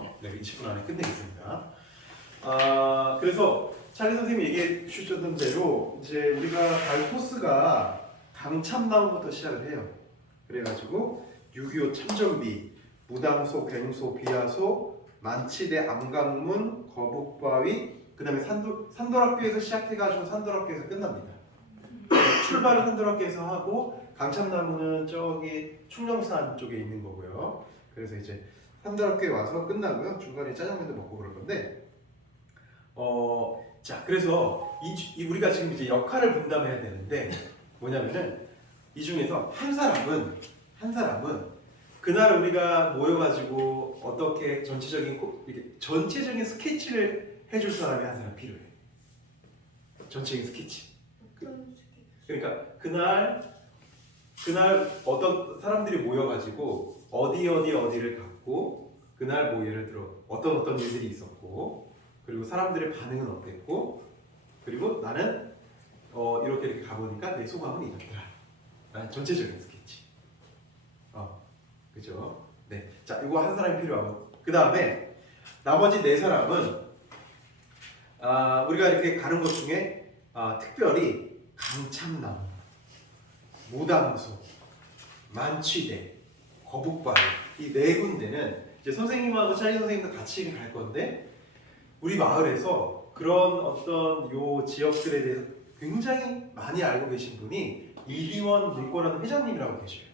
되네요. 네, 20분 안에 끝내겠습니다. 그래서 찰리 선생님이 얘기해 주셨던 대로 이제 우리가 갈 코스가 강참나무부터 시작을 해요. 그래가지고 6.25 참전비, 무당소, 괭소, 비화소, 만치대, 암강문, 거북바위, 그 다음에 산도락교에서 시작해가지고 산도락교에서 끝납니다. 출발은 산도락교에서 하고 강참나무는 저기 충령산 쪽에 있는 거고요. 그래서 이제 산도락교에 와서 끝나고요. 중간에 짜장면도 먹고 그럴 건데, 자 그래서 우리가 지금 이제 역할을 분담해야 되는데 뭐냐면은 이 중에서 한 사람은 그날 우리가 모여가지고 어떻게 전체적인 스케치를 해줄 사람이 한 사람 필요해. 전체적인 스케치. 그러니까 그날 어떤 사람들이 모여가지고 어디를 갔고 그날 뭐 예를 들어 어떤 일들이 있었고 그리고 사람들의 반응은 어땠고 그리고 나는 이렇게 가보니까 내 소감은 이렇더라. 전체적인 스케치. 그죠? 네. 자, 이거 한 사람이 필요하고 그 다음에 나머지 네 사람은 우리가 이렇게 가는 것 중에 특별히 강참나무, 무당소, 만취대, 거북바위 이 네 군데는 이제 선생님하고 찰리 선생님도 같이 갈 건데 우리 마을에서 그런 어떤 요 지역들에 대해서 굉장히 많이 알고 계신 분이 이희원 물고라는 회장님이라고 계셔요.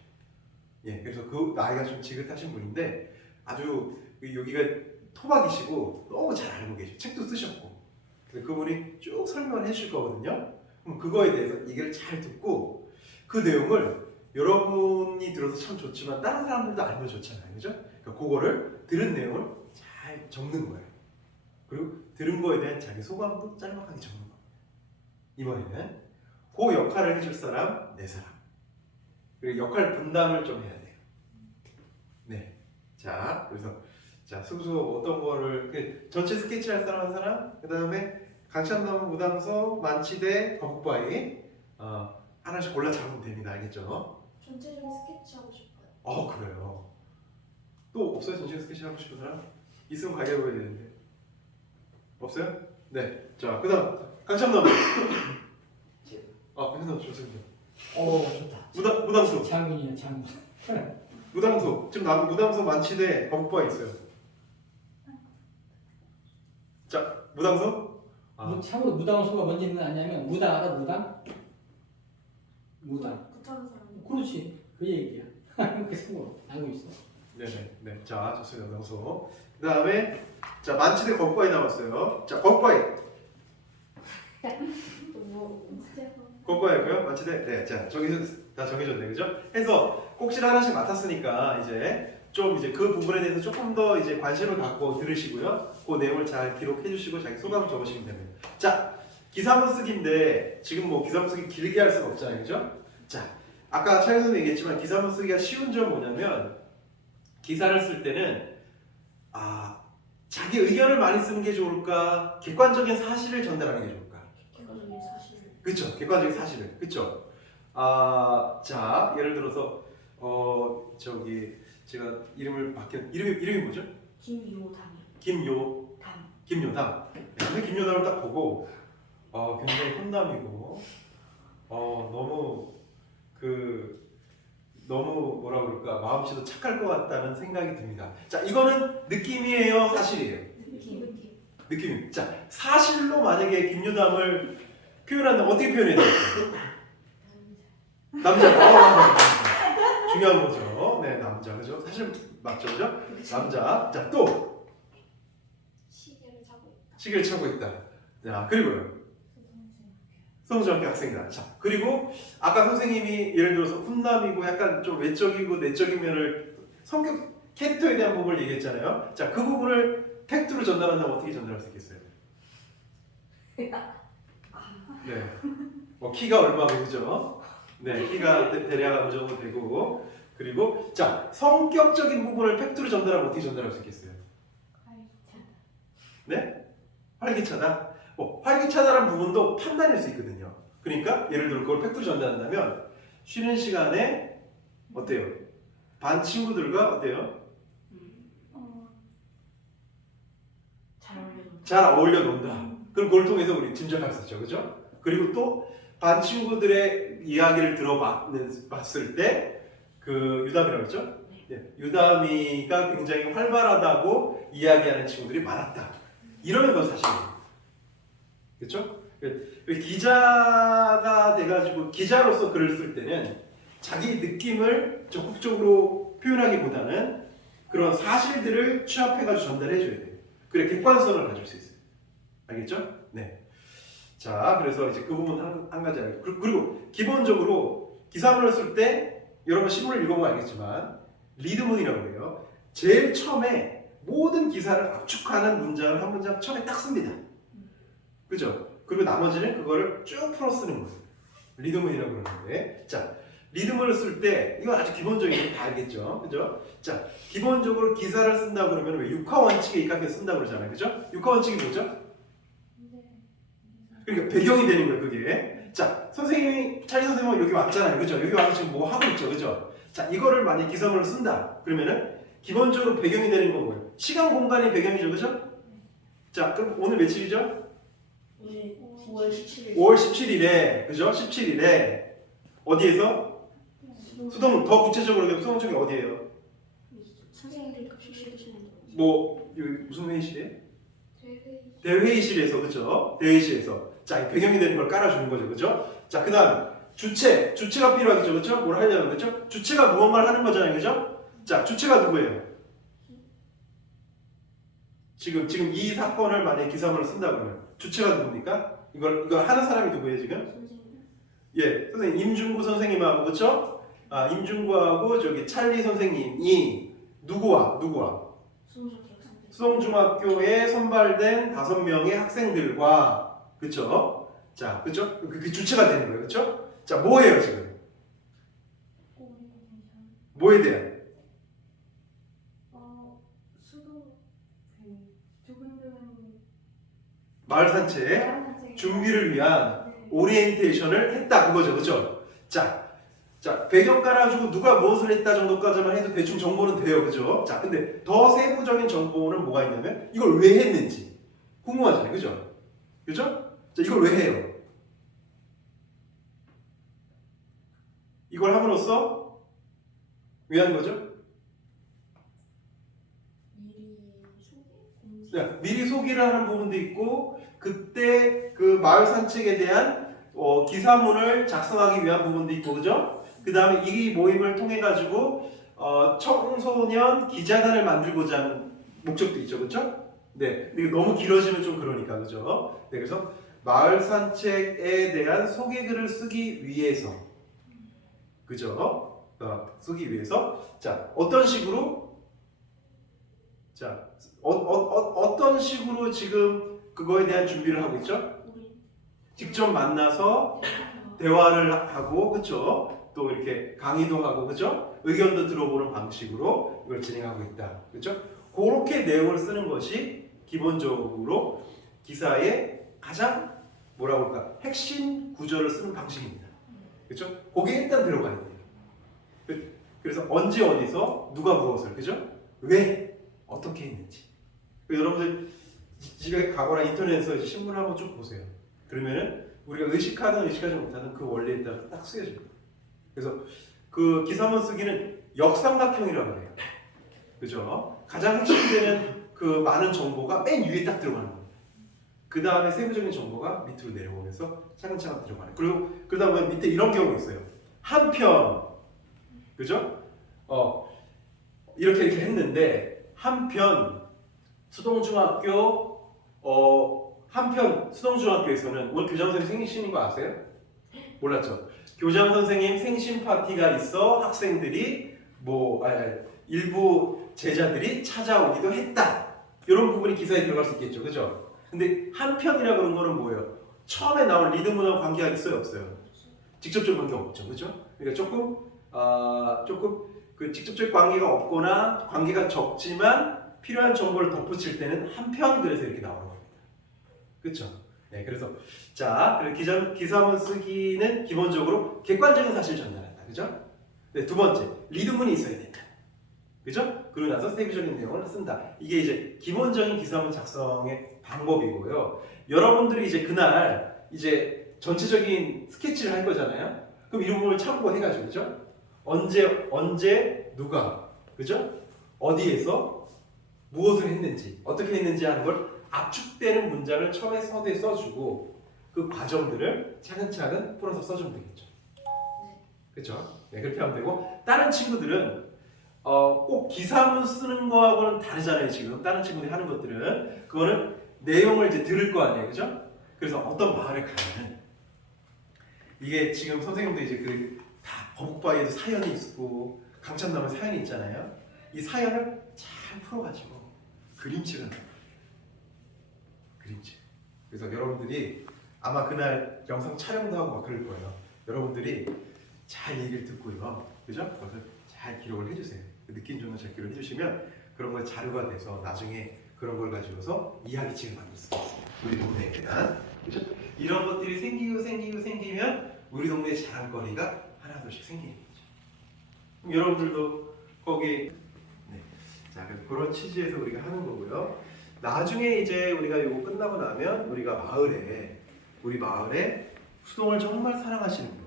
예, 그래서 그 나이가 좀 지긋하신 분인데 아주 여기가 토박이시고 너무 잘 알고 계셔요. 책도 쓰셨고. 그래서 그분이 쭉 설명을 해주실 거거든요. 그럼 그거에 대해서 얘기를 잘 듣고 그 내용을 여러분이 들어서 참 좋지만 다른 사람들도 알면 좋잖아요, 그죠? 그러니까 그거를 들은 내용을 잘 적는 거예요. 그리고 들은 거에 대한 자기 소감도 짤막하게 적는 겁니다. 이번에는 그 역할을 해줄 사람 네 사람. 그리고 역할 분담을 좀 해야 돼요. 네. 자, 그래서 자 순수 어떤 거를 전체 스케치 할 사람 한 사람, 그 다음에 강참나무, 무당소, 만치대, 거북바위 하나씩 골라 잡으면 됩니다. 알겠죠? 전체적인 스케치 하고 싶어요. 그래요. 또 없어요? 전체 스케치 하고 싶은 사람? 있으면 가위바위보 해야 되는데. 없어요? 네. 자, 그 다음 강참나무. 강참나무 좋습니다. 좋다. 무당소. 장군이야, 장군. 무당소. 지금 남은 무당소, 만치대, 거북바위 있어요. 자, 무당소? 참으로 무당소가 뭔지는 아냐면 무당 알아? 무당. 못하는 사람이. 그렇지. 그 얘기야. 그 생각 알고 있어. 네. 자, 좋습니다. 무당소. 그 다음에 자, 만치대, 거북바위 남았어요. 자, 거북바위. 거북바위고요. 만치대. 네. 자, 저기서 다 정해졌네, 그죠? 해서 꼭지를 하나씩 맡았으니까 이제 좀 이제 그 부분에 대해서 조금 더 이제 관심을 갖고 들으시고요. 그 내용을 잘 기록해 주시고 자기 소감을 적으시면 됩니다. 자, 기사문 쓰기인데 지금 뭐 기사문 쓰기 길게 할 수는 없잖아요, 그죠? 자, 아까 차영 선생님 얘기했지만 기사문 쓰기가 쉬운 점 뭐냐면 기사를 쓸 때는 자기 의견을 많이 쓰는 게 좋을까? 객관적인 사실을 전달하는 게 좋을까? 객관적인 사실. 그렇죠. 객관적인 사실을. 그렇죠. 자, 예를 들어서 제가 이름을 이름이 뭐죠? 김요담. 김요담. 근데 김요담을 딱 보고 굉장히 혼남이고 너무 뭐라 그럴까 마음씨도 착할 것 같다는 생각이 듭니다. 자, 이거는 느낌이에요, 사실이에요? 느낌. 자, 사실로 만약에 김요담을 표현한다면 어떻게 표현해야 돼요? 남자. 중요한 거죠. 네, 남자. 그죠? 사실 맞죠, 그죠? 남자. 자, 또 시계를 차고 있다. 자, 그리고요. 성중학교 학생이다. 자, 그리고 아까 선생님이 예를 들어서 훈남이고 약간 좀 외적이고 내적인 면을 성격 캐릭터에 대한 부분을 얘기했잖아요. 자, 그 부분을 팩트로 전달한다면 어떻게 전달할 수 있겠어요? 네. 키가 얼마고 그죠? 네, 키가 대략 어느 정도 되고 그리고 자, 성격적인 부분을 팩트로 전달하면 어떻게 전달할 수 있겠어요? 네? 활기차다? 활기차다라는 부분도 판단할 수 있거든요. 그러니까 예를 들어 그걸 팩트로 전달한다면 쉬는 시간에 어때요? 반 친구들과 어때요? 잘 어울려 논다. 그럼 그걸 통해서 우리 짐작할 수 있죠, 그죠? 그리고 또 반 친구들의 이야기를 들어봤을 때 그 유다미라고 했죠? 예, 유다미가 굉장히 활발하다고 이야기하는 친구들이 많았다. 이러면 그건 사실이에요. 그렇죠? 기자가 돼가지고 기자로서 글을 쓸 때는 자기 느낌을 적극적으로 표현하기보다는 그런 사실들을 취합해가지고 전달해줘야 돼요. 그래 객관성을 가질 수 있어요. 알겠죠? 네. 자, 그래서 이제 그 부분 한 가지 알고 그리고 기본적으로 기사문을 쓸 때 여러분 신문을 읽어보면 알겠지만 리드문이라고 해요. 제일 처음에 모든 기사를 압축하는 문장을 한 문장 처음에 딱 씁니다. 그죠? 그리고 나머지는 그거를 쭉 풀어 쓰는 거예요. 리드문이라고 그러는데, 자, 리드문을 쓸 때 이건 아주 기본적인 거 다 알겠죠? 그죠? 자, 기본적으로 기사를 쓴다 그러면 왜 육하 원칙에 입각해서 쓴다 그러잖아요. 그죠? 육하 원칙이 뭐죠? 그러니까 배경이 되는 거예요, 그게. 자, 선생님이 찰리 선생님은 여기 왔잖아요, 그죠? 여기 와서 지금 뭐 하고 있죠, 그죠? 자, 이거를 만약 기사문을 쓴다 그러면은 기본적으로 배경이 되는 건 뭐예요? 시간 공간이 배경이죠, 그죠? 자, 그럼 오늘 며칠이죠? 오늘 9월 17일 5월 17일에, 그죠? 17일에 어디에서? 수동 더 구체적으로 수동 쪽이 어디예요? 선생님들이 급식실 드시는 뭐 여기 무슨 회의실이에요? 대회 대회의실에서, 그죠? 대회의실에서. 자, 이 배경이 되는 걸 깔아주는 거죠, 그죠? 자, 그 다음 주체가 필요하겠죠, 그죠? 뭘 하려면, 그죠? 주체가 무언가를 하는 거잖아요, 그죠? 자, 주체가 누구예요? 지금 이 사건을 만약에 기사문을 쓴다 그러면 주체가 누굽니까? 이걸 하는 사람이 누구예요, 지금? 선생님 예, 선생님 임중구 선생님하고, 그렇죠? 아, 임중구하고 저기 찰리 선생님이 누구와 수동적 학생들 수동중학교에 선발된 5명의 학생들과, 그렇죠? 자, 그렇죠? 그 주체가 되는 거예요, 그렇죠? 자, 뭐예요 지금? 뭐에 대한? 수동 두근두근 마을 산책 준비를 위한 오리엔테이션을 했다 그거죠, 그렇죠? 자, 배경 깔아주고 누가 무엇을 했다 정도까지만 해도 대충 정보는 돼요, 그죠? 자, 근데 더 세부적인 정보는 뭐가 있냐면 이걸 왜 했는지 궁금하잖아요, 그죠? 그죠? 자, 이걸 왜 해요? 이걸 함으로써 왜 하는 거죠? 미리 소개를 하는 부분도 있고 그때 그 마을 산책에 대한 기사문을 작성하기 위한 부분도 있고, 그죠? 그 다음에 이 모임을 통해 가지고 청소년 기자단을 만들고자 하는 목적도 있죠, 그죠? 네, 이거 너무 길어지면 좀 그러니까, 그죠? 네, 그래서 마을 산책에 대한 소개글을 쓰기 위해서, 그죠? 쓰기 위해서, 자, 어떤 식으로? 자, 어떤 식으로 지금 그거에 대한 준비를 하고 있죠? 직접 만나서 대화를 하고, 그쵸? 또 이렇게 강의도 하고, 그죠? 의견도 들어보는 방식으로 이걸 진행하고 있다, 그죠? 그렇게 내용을 쓰는 것이 기본적으로 기사의 가장 뭐라고 할까? 핵심 구조를 쓰는 방식입니다, 그죠? 거기에 일단 들어가야 돼요. 그래서 언제 어디서 누가 무엇을, 그죠? 왜 어떻게 했는지. 여러분들 집에 가거나 인터넷에서 신문을 한번 쭉 보세요. 그러면은 우리가 의식하든 의식하지 못하든 그 원리에 따라 딱 쓰여집니다. 그래서 그 기사문 쓰기는 역삼각형이라고 해요, 그죠? 가장 핵심되는 그 많은 정보가 맨 위에 딱 들어가는 겁니다. 그 다음에 세부적인 정보가 밑으로 내려오면서 차근차근 들어가는. 그리고 그러다 보면 밑에 이런 경우가 있어요. 한편, 그죠? 이렇게 했는데 한편 수동중학교에서는 오늘 교장 선생님 생신인 거 아세요? 몰랐죠? 교장 선생님 생신 파티가 있어 학생들이 일부 제자들이 찾아오기도 했다. 이런 부분이 기사에 들어갈 수 있겠죠, 그죠? 근데 한편이라 그런 거는 뭐예요? 처음에 나온 리듬문하고 관계가 있어요, 없어요? 직접적 관계 없죠, 그죠? 그러니까 조금 그 직접적 관계가 없거나 관계가 적지만 필요한 정보를 덧붙일 때는 한편, 그래서 이렇게 나오는 겁니다. 그렇죠? 네, 그래서 자, 기사문 쓰기는 기본적으로 객관적인 사실을 전달한다, 그죠? 네, 두 번째, 리드문이 있어야 된다, 그죠? 그러고 나서 세부적인 내용을 쓴다. 이게 이제 기본적인 기사문 작성의 방법이고요. 여러분들이 이제 그날 이제 전체적인 스케치를 할 거잖아요. 그럼 이런 걸 참고해가지고, 그죠? 언제 누가, 그죠? 어디에서 무엇을 했는지, 어떻게 했는지 하는 걸 압축되는 문장을 처음에 서두에 써주고 그 과정들을 차근차근 풀어서 써주면 되겠죠. 그렇죠? 네, 그렇게 하면 되고 다른 친구들은 꼭 기사문 쓰는 거하고는 다르잖아요. 지금 다른 친구들이 하는 것들은 그거는 내용을 이제 들을 거 아니에요, 그죠? 그래서 어떤 마을에 가면은 이게 지금 선생님도 이제 그 다 거북바위에도 사연이 있고 강천남에 사연이 있잖아요. 이 사연을 잘 풀어가지고 그림책을 그림책. 그래서 여러분들이 아마 그날 영상 촬영도 하고 막 그럴 거예요. 여러분들이 잘 얘기를 듣고요, 그죠? 그것을 잘 기록을 해주세요. 그 느낀 점을 잘 기록을 해주시면 그런 걸 자료가 돼서 나중에 그런 걸 가지고서 이야기책을 만들 수 있어요. 우리 동네에 대한, 그죠? 이런 것들이 생기면 우리 동네의 자랑거리가 하나둘씩 생기는 거죠. 그럼 여러분들도 거기 자, 그런 취지에서 우리가 하는 거고요. 나중에 이제 우리가 이거 끝나고 나면 우리가 우리 마을에 수동을 정말 사랑하시는 분,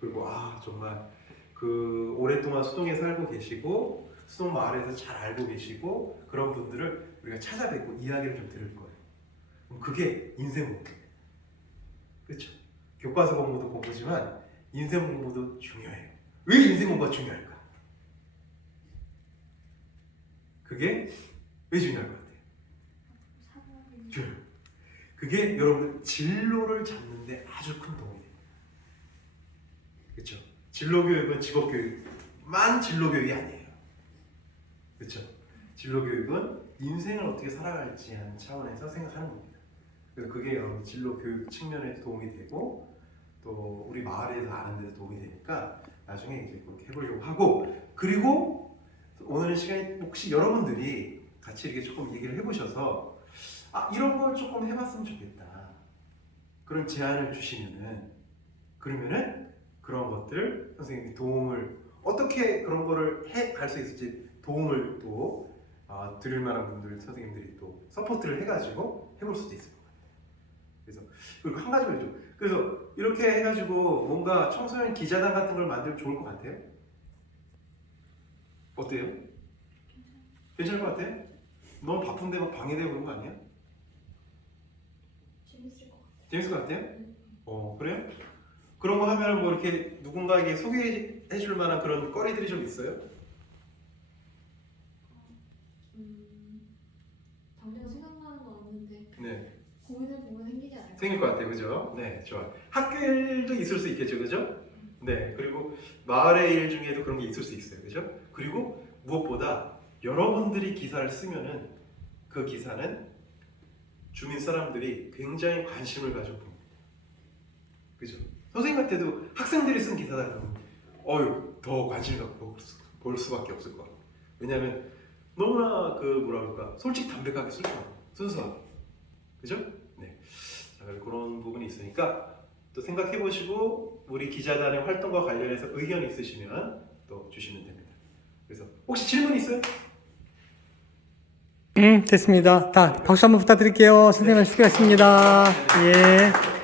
그리고 정말 그 오랫동안 수동에 살고 계시고 수동 마을에서 잘 알고 계시고 그런 분들을 우리가 찾아뵙고 이야기를 좀 들을 거예요. 그럼 그게 인생 공부예요. 그렇죠? 교과서 공부도 공부지만 인생 공부도 중요해요. 왜 인생 공부가 중요할까? 그게 왜 중요할 것 같아요? 그게 여러분들 진로를 잡는데 아주 큰 도움이 됩니다. 그렇죠? 진로교육은 직업교육만 진로교육이 아니에요. 그렇죠? 진로교육은 인생을 어떻게 살아갈지 하는 차원에서 생각하는 겁니다. 그래서 그게 여러분 진로교육 측면에서 도움이 되고 또 우리 마을에서 아는 데도 도움이 되니까 나중에 이제 그렇게 해보려고 하고, 그리고 오늘 시간에 혹시 여러분들이 같이 이렇게 조금 얘기를 해보셔서 이런 걸 조금 해봤으면 좋겠다 그런 제안을 주시면은 그러면은 그런 것들 선생님이 도움을 어떻게 그런 거를 해 갈 수 있을지 도움을 또 드릴 만한 분들 선생님들이 또 서포트를 해가지고 해볼 수도 있을 것 같아요. 그래서 그리고 한 가지만 좀 그래서 이렇게 해가지고 뭔가 청소년 기자단 같은 걸 만들면 좋을 것 같아요. 어때요? 괜찮을 것 같아요? 너무 바쁜데 막 방해되고 그런 거 아니야? 재밌을 것 같아요? 그래요? 그런 거 하면 뭐 이렇게 누군가에게 소개해 줄 만한 그런 거리들이 좀 있어요? 당장 생각나는 건 없는데 네. 고민해보면 생기지 않을까? 생길 것 같아요, 그죠? 네, 좋아. 학교 일도 있을 수 있겠죠, 그죠? 네, 그리고 마을의 일 중에도 그런 게 있을 수 있어요, 그죠? 그리고 무엇보다 여러분들이 기사를 쓰면은 그 기사는 주민 사람들이 굉장히 관심을 가지고 봅니다. 그죠? 선생님한테도 학생들이 쓴 기사다 그러면 더 관심 갖고 볼 수밖에 없을 것 같아요. 왜냐하면 너무나 솔직 담백하게 쓸 거예요. 순수하게. 그죠? 네. 자, 그런 부분이 있으니까 또 생각해 보시고 우리 기자단의 활동과 관련해서 의견 있으시면 또 주시면 됩니다. 그래서 혹시 질문 있어요? 됐습니다. 박수 한번 부탁드릴게요. 선생님 수고하셨습니다. 예.